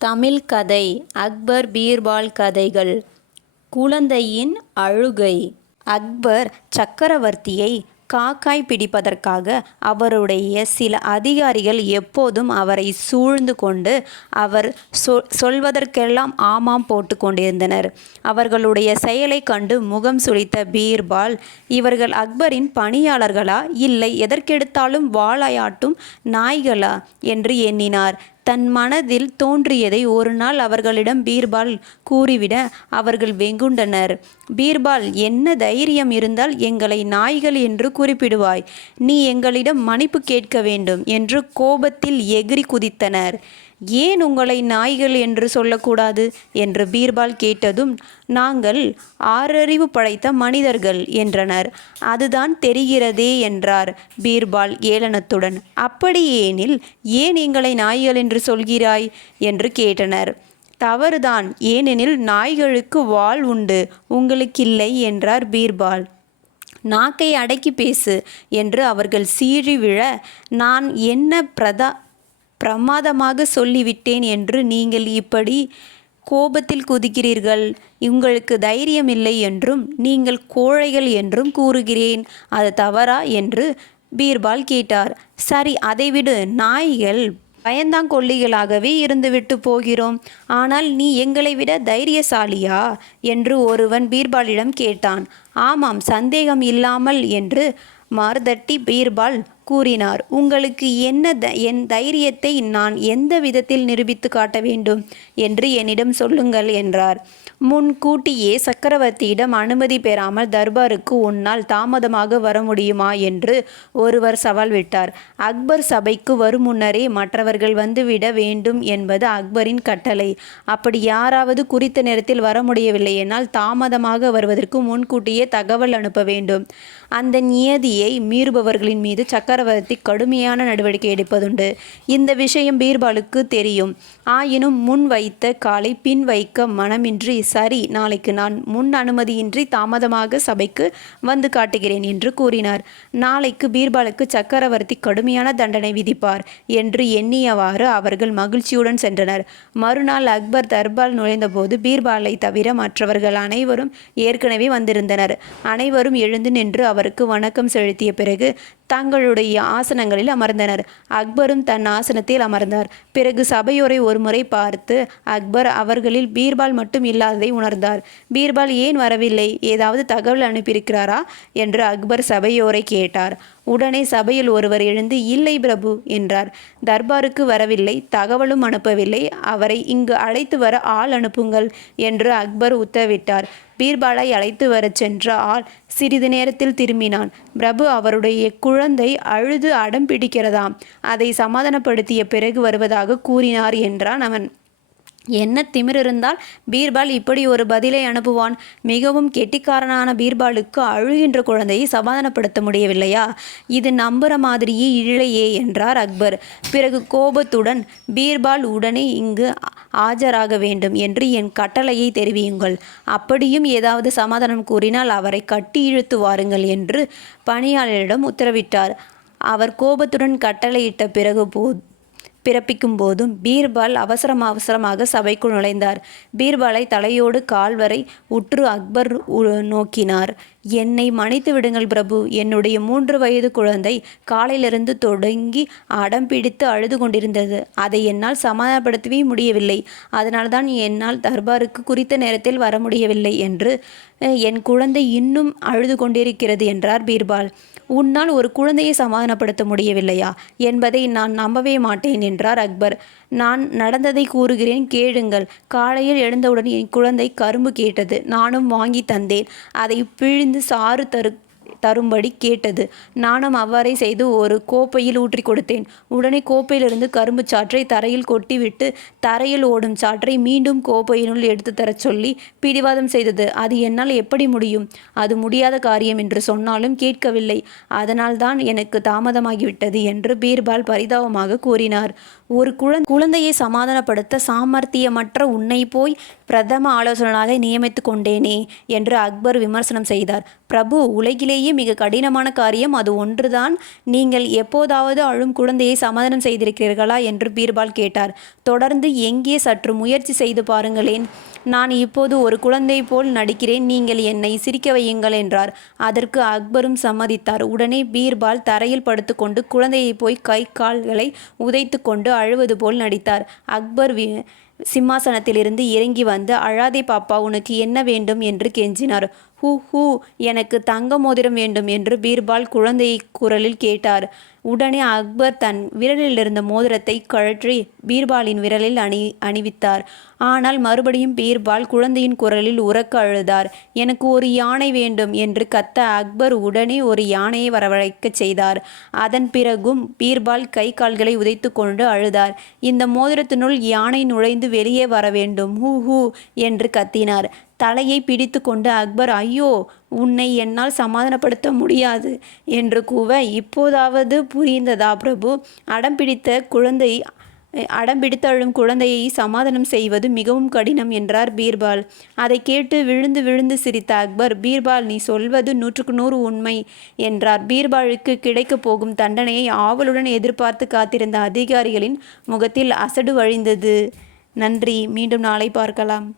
தமிழ் கதை அக்பர் பீர்பால் கதைகள். குழந்தையின் அழுகை. அக்பர் சக்கரவர்த்தியை காக்காய் பிடிப்பதற்காக அவருடைய சில அதிகாரிகள் எப்போதும் அவரை சூழ்ந்து கொண்டு அவர் சொ சொல்வதற்கெல்லாம் ஆமாம் போட்டு கொண்டிருந்தனர். அவர்களுடைய செயலைக் கண்டு முகம் சுளித்த பீர்பால் இவர்கள் அக்பரின் பணியாளர்களா? இல்லை எதற்கெடுத்தாலும் வாழையாட்டும் நாய்களா? என்று எண்ணினார். தன் மனதில் தோன்றியதை ஒரு நாள் அவர்களிடம் பீர்பால் கூறிவிட அவர்கள் வெகுண்டனர். பீர்பால் என்ன தைரியம் இருந்தால் எங்களை நாய்கள் என்று குறிப்பிடுவாய். நீ எங்களிடம் மன்னிப்பு கேட்க வேண்டும் என்று கோபத்தில் எகிறி குதித்தனர். ஏன் உங்களை நாய்கள் என்று சொல்லக்கூடாது? என்று பீர்பால் கேட்டதும் நாங்கள் ஆறறிவு படைத்த மனிதர்கள் என்றனர். அதுதான் தெரிகிறதே என்றார் பீர்பால் ஏளனத்துடன். அப்படியேனில் ஏன் எங்களை நாய்கள் என்று சொல்கிறாய்? என்று கேட்டனர். தவறுதான். ஏனெனில் நாய்களுக்கு வால் உண்டு. உங்களுக்கில்லை என்றார் பீர்பால். நாக்கை அடக்கி பேசு என்று அவர்கள் சீழி விழ நான் என்ன பிரதா பிரமாதமாக சொல்லிவிட்டேன் என்று நீங்கள் இப்படி கோபத்தில் குதிக்கிறீர்கள். உங்களுக்கு தைரியம் இல்லை என்றும் நீங்கள் கோழைகள் என்றும் கூறுகிறேன். அது தவறா? என்று பீர்பால் கேட்டார். சரி அதைவிடு. நாய்கள் பயந்தாங்கொல்லிகளாகவே இருந்துவிட்டு போகிறோம். ஆனால் நீ எங்களை விட தைரியசாலியா? என்று ஒருவன் பீர்பாலிடம் கேட்டான். ஆமாம் சந்தேகம் இல்லாமல் என்று மார்தட்டி பீர்பால் கூறினார். உங்களுக்கு என்ன த என் தைரியத்தை நான் எந்த விதத்தில் நிரூபித்து காட்ட வேண்டும்? என்று என்னிடம் சொல்லுங்கள் என்றார். முன்கூட்டியே சக்கரவர்த்தியிடம் அனுமதி பெறாமல் தர்பாருக்கு உன்னால் தாமதமாக வர முடியுமா? என்று ஒருவர் சவால் விட்டார். அக்பர் சபைக்கு வரும் முன்னரே மற்றவர்கள் வந்துவிட வேண்டும் என்பது அக்பரின் கட்டளை. அப்படி யாராவது குறித்த நேரத்தில் வர முடியவில்லை. என்னால் தாமதமாக வருவதற்கு முன்கூட்டியே தகவல் அனுப்ப வேண்டும். அந்த நியதியை மீறுபவர்களின் மீது சக்கரவர்த்தி கடுமையான நடவடிக்கை எடுப்பதுண்டு. இந்த விஷயம் பீர்பாலுக்கு தெரியும். ஆயினும் முன் வைத்த காலை பின் வைக்க மனமின்றி சரி நாளைக்கு நான் முன் அனுமதியின்றி தாமதமாக சபைக்கு வந்து காட்டுகிறேன் என்று கூறினார். நாளைக்கு பீர்பாலுக்கு சக்கரவர்த்தி கடுமையான தண்டனை விதிப்பார் என்று எண்ணியவாறு அவர்கள் மகிழ்ச்சியுடன் சென்றனர். மறுநாள் அக்பர் தர்பால் நுழைந்தபோது பீர்பாலை தவிர மற்றவர்கள் அனைவரும் ஏற்கனவே வந்திருந்தனர். அனைவரும் எழுந்து நின்று அவருக்கு வணக்கம் செலுத்திய பிறகு தங்களுடைய ஆசனங்களில் அமர்ந்தனர். அக்பரும் தன் ஆசனத்தில் அமர்ந்தார். பிறகு சபையோரை ஒருமுறை பார்த்து அக்பர் அவர்களில் பீர்பால் மட்டும் இல்லாததை உணர்ந்தார். பீர்பால் ஏன் வரவில்லை? ஏதாவது தகவல் அனுப்பியிருக்கிறாரா? என்று அக்பர் சபையோரை கேட்டார். உடனே சபையில் ஒருவர் எழுந்து இல்லை பிரபு என்றார். தர்பாருக்கு வரவில்லை தகவலும் அனுப்பவில்லை. அவரை இங்கு அழைத்து வர ஆள் அனுப்புங்கள் என்று அக்பர் உத்தரவிட்டார். பீர்பாலை அழைத்து வரச் சென்ற ஆள் சிறிது நேரத்தில் திரும்பினான். பிரபு அவருடைய குழந்தை அழுது அடம் பிடிக்கிறதாம். அதை சமாதானப்படுத்திய பிறகு வருவதாக கூறினார் என்றான் அவன். என்ன திமிர் இருந்தால் பீர்பால் இப்படி ஒரு பதிலை அனுப்புவான். மிகவும் கெட்டிக்காரனான பீர்பாலுக்கு அழுகின்ற குழந்தையை சமாதானப்படுத்த முடியவில்லையா? இது நம்புற மாதிரியே இழையே என்றார் அக்பர். பிறகு கோபத்துடன் பீர்பால் உடனே இங்கு ஆஜராக வேண்டும் என்று என் கட்டளையை தெரிவியுங்கள். அப்படியும் ஏதாவது சமாதானம் கூறினால் அவரை கட்டி இழுத்து வாருங்கள் என்று பணியாளரிடம் உத்தரவிட்டார். அவர் கோபத்துடன் கட்டளையிட்ட பிறகு போ பிறப்பிக்கும் போதும் பீர்பால் அவசரம் அவசரமாக சபைக்குள் நுழைந்தார். பீர்பாலை தலையோடு கால்வரை உற்று அக்பர் நோக்கினார். என்னை மன்னித்து விடுங்கள் பிரபு. என்னுடைய மூன்று வயது குழந்தை காலையிலிருந்து தொடங்கி அடம் பிடித்து அழுது கொண்டிருந்தது. அதை என்னால் சமாதானப்படுத்தவே முடியவில்லை. அதனால்தான் என்னால் தர்பாருக்கு குறித்த நேரத்தில் வர முடியவில்லை என்று என் குழந்தை இன்னும் அழுது கொண்டிருக்கிறது என்றார் பீர்பால். உன்னால் ஒரு குழந்தையை சமாதானப்படுத்த முடியவில்லையா? என்பதை நான் நம்பவே மாட்டேன் என்றார் அக்பர். நான் நடந்ததை கூறுகிறேன் கேளுங்கள். காலையில் எழுந்தவுடன் என் குழந்தை கரும்பு கேட்டது. நானும் வாங்கி தந்தேன். அதை பிழிந்து சாறு தரு தரும்படி கேட்டது. நானும் அவ்வாறே செய்து ஒரு கோப்பையில் ஊற்றி கொடுத்தேன். உடனே கோப்பையிலிருந்து கரும்பு சாற்றை தரையில் கொட்டிவிட்டு தரையில் ஓடும் சாற்றை மீண்டும் கோப்பையினுள் எடுத்து தரச் சொல்லி பிடிவாதம் செய்தது. அது என்னால் எப்படி முடியும்? அது முடியாத காரியம் என்று சொன்னாலும் கேட்கவில்லை. அதனால்தான் எனக்கு தாமதமாகிவிட்டது என்று பீர்பால் பரிதாபமாக கூறினார். ஒரு குழந்தை குழந்தையை சமாதானப்படுத்த சாமர்த்தியமற்ற உன்னை போய் பிரதம ஆலோசனாக நியமித்து கொண்டேனே என்று அக்பர் விமர்சனம் செய்தார். பிரபு உலகிலேயே மிக கடினமான காரியம் அது ஒன்றுதான். நீங்கள் எப்போதாவது அழும் குழந்தையை சமாதானம் செய்திருக்கிறீர்களா என்று பீர்பால் கேட்டார். தொடர்ந்து எங்கே சற்று முயற்சி செய்து பாருங்களேன். நான் இப்போது ஒரு குழந்தை போல் நடிக்கிறேன். நீங்கள் என்னை சிரிக்க வையுங்கள் என்றார். அதற்கு அக்பரும் சம்மதித்தார். உடனே பீர்பால் தரையில் படுத்துக்கொண்டு குழந்தையை போய் கை கால்களை உதைத்து கொண்டு அழுவது போல் நடித்தார். அக்பர் வி சிம்மாசனத்திலிருந்து இறங்கி வந்து அழாதே பாப்பா உனக்கு என்ன வேண்டும்? என்று கெஞ்சினார். ஹூ ஹூ எனக்கு தங்க மோதிரம் வேண்டும் என்று பீர்பால் குழந்தை குரலில் கேட்டார். உடனே அக்பர் தன் விரலில் இருந்த மோதிரத்தை கழற்றி பீர்பாலின் விரலில் அணி அணிவித்தார். ஆனால் மறுபடியும் பீர்பால் குழந்தையின் குரலில் உறக்க அழுதார். எனக்கு ஒரு யானை வேண்டும் என்று கத்த அக்பர் உடனே ஒரு யானையை வரவழைக்கச் செய்தார். அதன் பிறகும் பீர்பால் கை கால்களை உதைத்து கொண்டு அழுதார். இந்த மோதிரத்தினுள் யானை நுழைந்து வெளியே வர வேண்டும் ஹூ ஹூ என்று கத்தினார். தலையை பிடித்து கொண்டு அக்பர் ஐயோ உன்னை என்னால் சமாதானப்படுத்த முடியாது என்று கூவ இப்போதாவது புரிந்ததா பிரபு? அடம் பிடித்த குழந்தை அடம் பிடித்தழும் குழந்தையை சமாதானம் செய்வது மிகவும் கடினம் என்றார் பீர்பால். அதை கேட்டு விழுந்து விழுந்து சிரித்த அக்பர் பீர்பால் நீ சொல்வது நூற்றுக்கு நூறு உண்மை என்றார். பீர்பாலுக்கு கிடைக்கப் போகும் தண்டனையை ஆவலுடன் எதிர்பார்த்து காத்திருந்த அதிகாரிகளின் முகத்தில் அசடு வழிந்தது. நன்றி. மீண்டும் நாளை பார்க்கலாம்.